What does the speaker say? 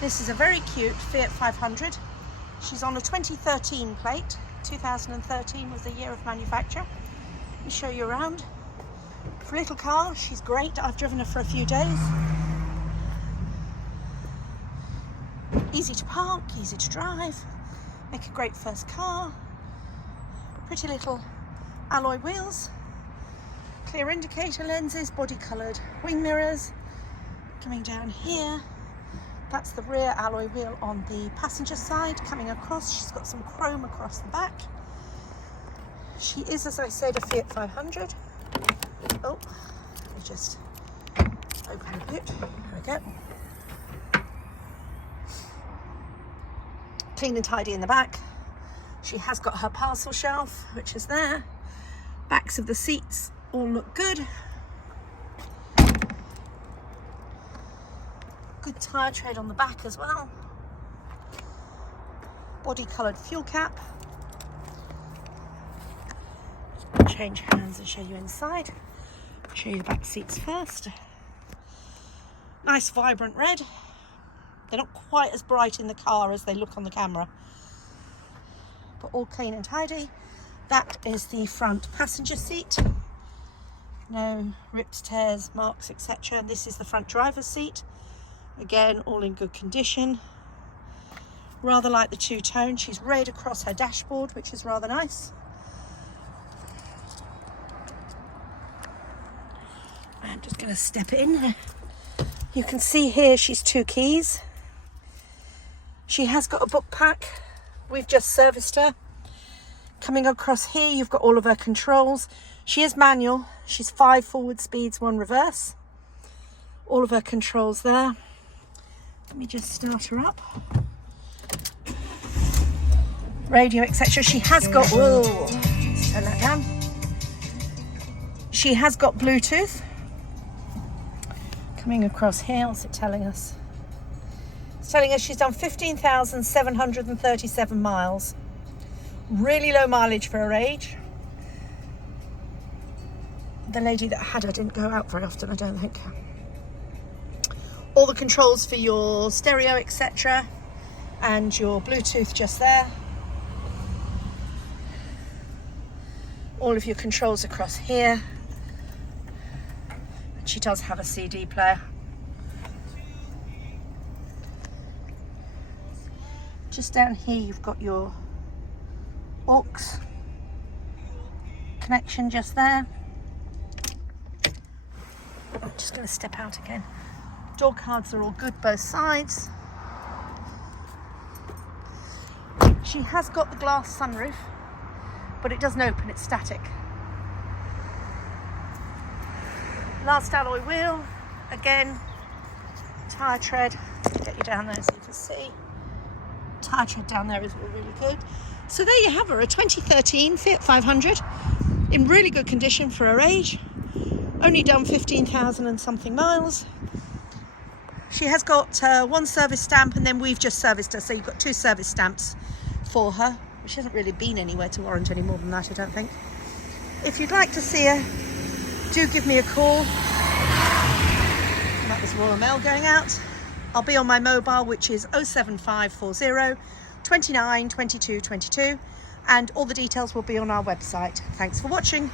This is a very cute Fiat 500. She's on a 2013 plate. 2013 was the year of manufacture. Let me show you around. For a little car, she's great. I've driven her for a few days. Easy to park, easy to drive. Make a great first car. Pretty little alloy wheels. Clear indicator lenses, body coloured wing mirrors. Coming down here, that's the rear alloy wheel on the passenger side. Coming across, she's got some chrome across the back. She is, as I said, a Fiat 500. Oh, let me just open a bit. There we go. Clean and tidy in the back. She has got her parcel shelf, which is there. Backs of the seats all look good. Good tyre tread on the back as well. Body coloured fuel cap. Change hands and show you inside. Show you the back seats first. Nice vibrant red. They're not quite as bright in the car as they look on the camera, but all clean and tidy. That is the front passenger seat. No ripped, tears, marks, etc. This is the front driver's seat. Again, all in good condition. Rather like the two-tone. She's red across her dashboard, which is rather nice. I'm just going to step in. You can see here she's 2 keys. She has got a book pack. We've just serviced her. Coming across here, you've got all of her controls. She is manual. She's 5 forward speeds, 1 reverse. All of her controls there. Let me just start her up. Radio, etc. She has got, whoa, let's turn that down. She has got Bluetooth. Coming across here, what's it telling us? It's telling us she's done 15,737 miles. Really low mileage for her age. The lady that had her didn't go out very often, I don't think. All the controls for your stereo, etc. and your Bluetooth just there. All of your controls across here. And she does have a CD player. Just down here you've got your aux connection just there. I'm just going to step out again. Door cards are all good both sides. She has got the glass sunroof, but it doesn't open, it's static. Last alloy wheel, again, tyre tread, get you down there so you can see. Tyre tread down there is all really good. So there you have her, a 2013 Fiat 500 in really good condition for her age. Only done 15,000 and something miles. She has got 1 service stamp, and then we've just serviced her, so you've got 2 service stamps for her. She hasn't really been anywhere to warrant any more than that, I don't think. If you'd like to see her, do give me a call. And that was Royal Mail going out. I'll be on my mobile, which is 07540 29 22 22, and all the details will be on our website. Thanks for watching.